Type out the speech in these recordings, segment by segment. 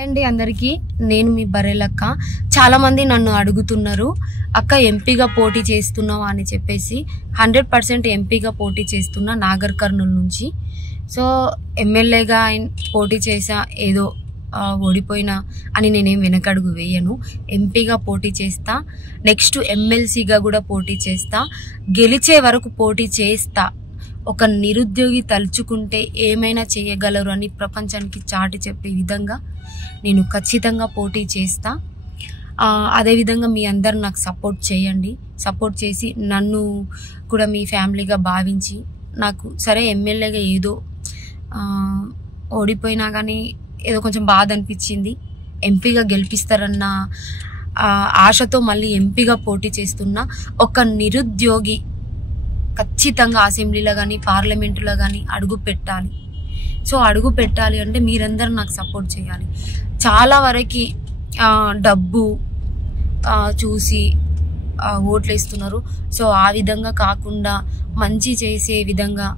అండి అందరికీ నేను మీ బర్రెలక్క. చాలా మంది నన్ను అడుగుతున్నారు, అక్క ఎంపీగా పోటీ చేస్తున్నావా అని చెప్పేసి. 100% ఎంపీగా పోటీ చేస్తున్నా నాగర్ కర్నూల్ నుంచి. సో ఎమ్మెల్యేగా పోటీ చేసా, ఏదో ఓడిపోయినా అని నేనేం వెనకడుగు వేయను. ఎంపీగా పోటీ చేస్తా, నెక్స్ట్ ఎమ్మెల్సీగా కూడా పోటీ చేస్తా, గెలిచే వరకు పోటీ చేస్తా. ఒక నిరుద్యోగి తలుచుకుంటే ఏమైనా చేయగలరు అని ప్రపంచానికి చాటి చెప్పే విధంగా నేను ఖచ్చితంగా పోటీ చేస్తా. అదేవిధంగా మీ అందరు నాకు సపోర్ట్ చేయండి. సపోర్ట్ చేసి నన్ను కూడా మీ ఫ్యామిలీగా భావించి, నాకు సరే ఎమ్మెల్యేగా ఏదో ఓడిపోయినా కానీ ఏదో కొంచెం బాధ అనిపించింది, ఎంపీగా గెలిపిస్తారన్న ఆశతో మళ్ళీ ఎంపీగా పోటీ చేస్తున్నా. ఒక నిరుద్యోగి ఖచ్చితంగా అసెంబ్లీలో కానీ పార్లమెంటులో కానీ అడుగు పెట్టాలి. సో అడుగు పెట్టాలి అంటే మీరందరూ నాకు సపోర్ట్ చేయాలి. చాలా వరకు డబ్బు చూసి ఓట్లు వేస్తున్నారు. సో ఆ విధంగా కాకుండా మంచి చేసే విధంగా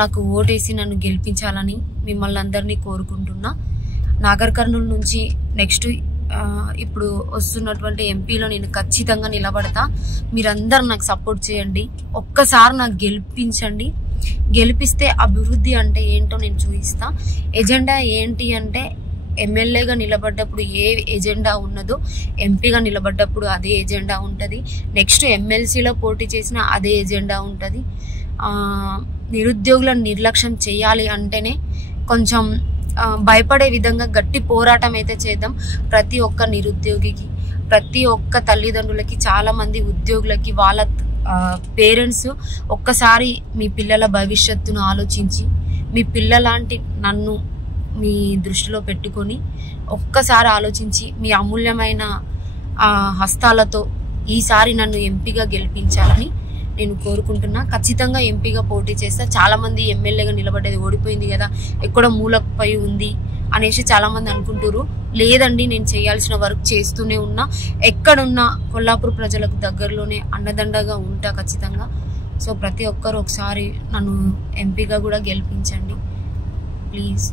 నాకు ఓటేసి నన్ను గెలిపించాలని మిమ్మల్ని అందరినీ కోరుకుంటున్నా. నాగర్ కర్నూల్ నుంచి నెక్స్ట్ ఇప్పుడు వస్తున్నటువంటి ఎంపీలో నేను ఖచ్చితంగా నిలబడతా. మీరందరూ నాకు సపోర్ట్ చేయండి. ఒక్కసారి నాకు గెలిపించండి. గెలిపిస్తే అభివృద్ధి అంటే ఏంటో నేను చూపిస్తా. ఎజెండా ఏంటి అంటే, ఎమ్మెల్యేగా నిలబడ్డప్పుడు ఏ ఎజెండా ఉన్నదో ఎంపీగా నిలబడ్డప్పుడు అదే ఎజెండా ఉంటుంది. నెక్స్ట్ ఎమ్మెల్సీలో పోటీ చేసిన అదే ఎజెండా ఉంటుంది. నిరుద్యోగులను నిర్లక్ష్యం చేయాలి అంటేనే కొంచెం భయపడే విధంగా గట్టి పోరాటం అయితే చేద్దాం. ప్రతి ఒక్క నిరుద్యోగికి, ప్రతి ఒక్క తల్లిదండ్రులకి, చాలా మంది ఉద్యోగులకి, వాళ్ళ పేరెంట్స్ ఒక్కసారి మీ పిల్లల భవిష్యత్తును ఆలోచించి, మీ పిల్లలాంటి నన్ను మీ దృష్టిలో పెట్టుకొని ఒక్కసారి ఆలోచించి మీ అమూల్యమైన హస్తాలతో ఈసారి నన్ను ఎంపీగా గెలిపించాలని నేను కోరుకుంటున్నా. ఖచ్చితంగా ఎంపీగా పోటీ చేస్తా. చాలా మంది ఎమ్మెల్యేగా నిలబడ్డది ఓడిపోయింది కదా, ఎక్కడో మూలపై ఉంది అనేసి చాలా మంది అనుకుంటారు. లేదండి, నేను చేయాల్సిన వర్క్ చేస్తూనే ఉన్నా. ఎక్కడున్నా కొల్లాపూర్ ప్రజలకు దగ్గరలోనే అండదండగా ఉంటా ఖచ్చితంగా. సో ప్రతి ఒక్కరు ఒకసారి నన్ను ఎంపీగా కూడా గెలిపించండి ప్లీజ్.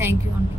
థ్యాంక్ యూ అండి.